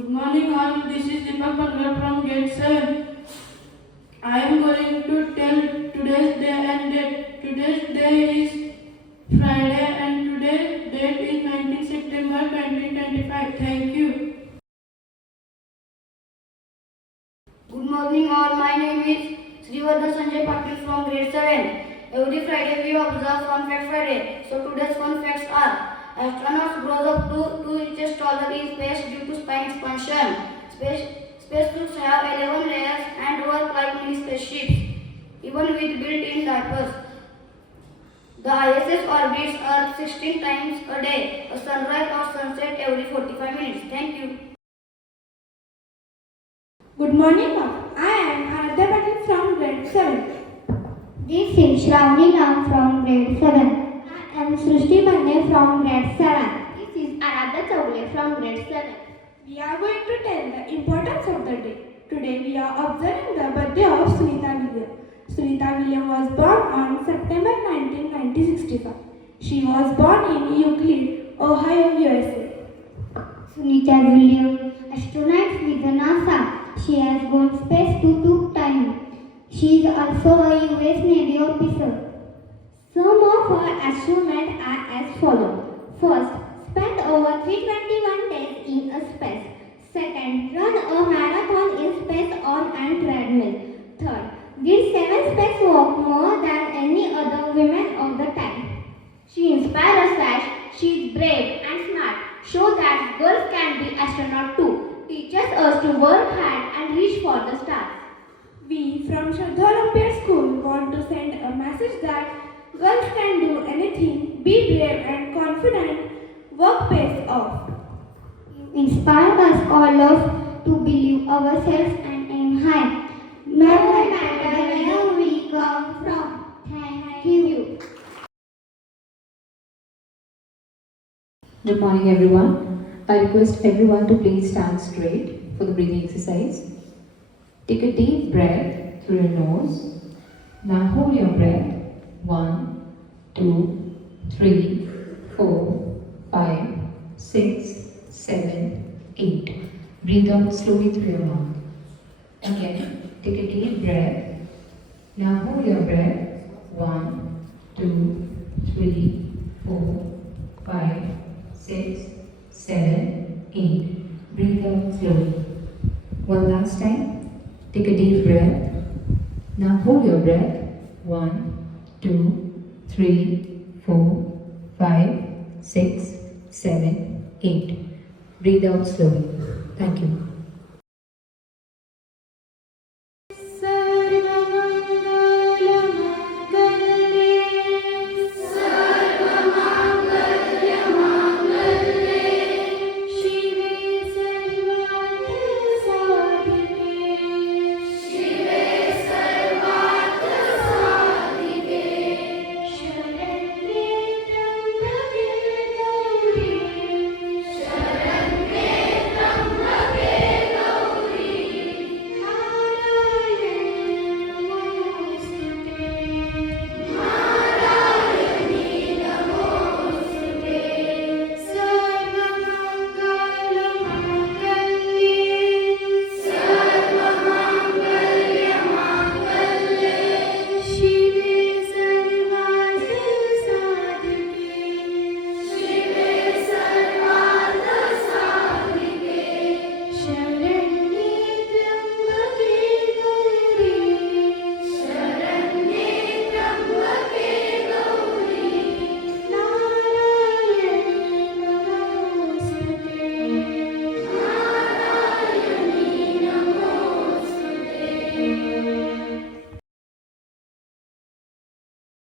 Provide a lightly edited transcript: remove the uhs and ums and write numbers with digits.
Good morning all, this is Deepak Pargar from grade 7. I am going to tell today's day and date. Today's day is Friday and today's date is 19 September 2025. Thank you. Good morning all, my name is Shraddha from grade 7. Every Friday we observe Fun Fact Friday. So today's fun facts are: astronauts grows up to 2 inches taller in space due to spine expansion. Spacesuits have 11 layers and work like mini spaceships, even with built-in diapers. The ISS orbits Earth 16 times a day, a sunrise or sunset every 45 minutes. Thank you. Good morning all. I am Shraddha from grade 7. This is Shraddha from grade 7. I am Srishti from grade 7. This is Aradhya from grade 7. We are going to tell the importance of the day. Today we are observing the birthday of Sunita Williams. Sunita Williams was born on September 19, 1965. She was born in Euclid, Ohio, USA. Sunita Williams, astronaut with NASA. She has gone space 2 times. She is also a US Navy officer. Some of her achievements are as follows. First, spent over 321 days in a space. Second, run a marathon in space on a treadmill. Third, did 7 spacewalk more than any other women of the time. She inspires us that she is brave and smart. Show that girls can be astronauts too. Teaches us to work hard and reach for the stars. We from Shraddha Olympiad School want to send a message that girls can do anything, be brave and confident, work pays off. You inspire us all of to believe ourselves and aim high. No matter where we come from. Thank you. Good morning everyone. I request everyone to please stand straight for the breathing exercise. Take a deep breath through your nose. Now hold your breath. 1, 2, 3, 4, 5, 6, 7, 8. Breathe out slowly through your mouth. Again, take a deep breath. Now hold your breath. 1, 2, 3, 4, 5, 6, 7, 8. Breathe out slowly. One last time. Take a deep breath. Now hold your breath. 1, 2, 3, 4, 5, 6, 7, 8. Breathe out slowly. Thank you.